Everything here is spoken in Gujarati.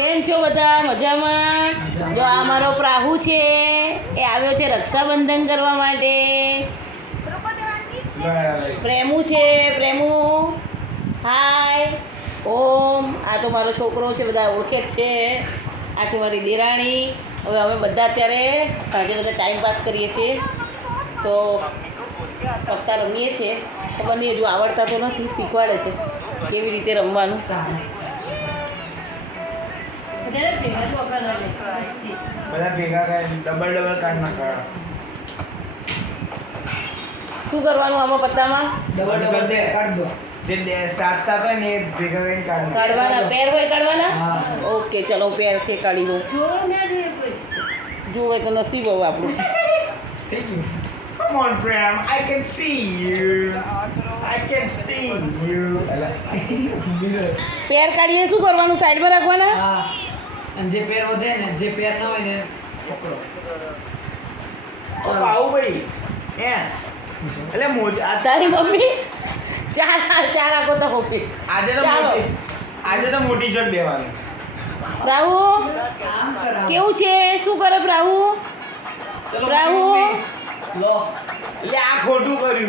કેમ છો બધા? મજામાં? જો આ મારો પ્રાહુ છે, એ આવ્યો છે રક્ષાબંધન કરવા માટે. પ્રેમુ છે, પ્રેમુ હાય. ઓમ, આ તો મારો છોકરો છે, બધા ઓળખે જ છે. આ છે મારી દેરાણી. હવે અમે બધા અત્યારે સાંજે બધા ટાઈમ પાસ કરીએ છીએ, તો પત્તા રમીએ છીએ. ખબર નહીં, હજુ આવડતા તો નથી, શીખવાડે છે કેવી રીતે રમવાનું. બધા ભેગા કરીને ડબલ કાર્ડ ના કરો. શું કરવાનું આમાં પત્તામાં? ડબલ કાઢ દો. જે સાત સાત હોય ને એ ભેગા કરીને કાઢવાના. પેર હોય કાઢવાના? હા. ઓકે, ચલો પેર છે, કાઢી દઉં. જોવે તો નસીબ હવે આપણું. થઈ ગયું. Come on, Prem. I can see you. I can see you. પેર કાઢીને શું કરવાનું? સાઈડમાં રાખવાના? હા, અને જે પેર વધે ને, જે પેર ના હોય ને પકડો. ઓ ભાઈ હે એટલે મોટી તારી મમ્મી ચાર આખો તો મમ્મી. આજે તો ચાલો. મોટી જોડ દેવાનું. રાહુ આમ કરાવ. કેવું છે? શું કરે રાહુ? ચલો રાહુ મમ્મી, લો. એટલે આ ખોટું કર્યું.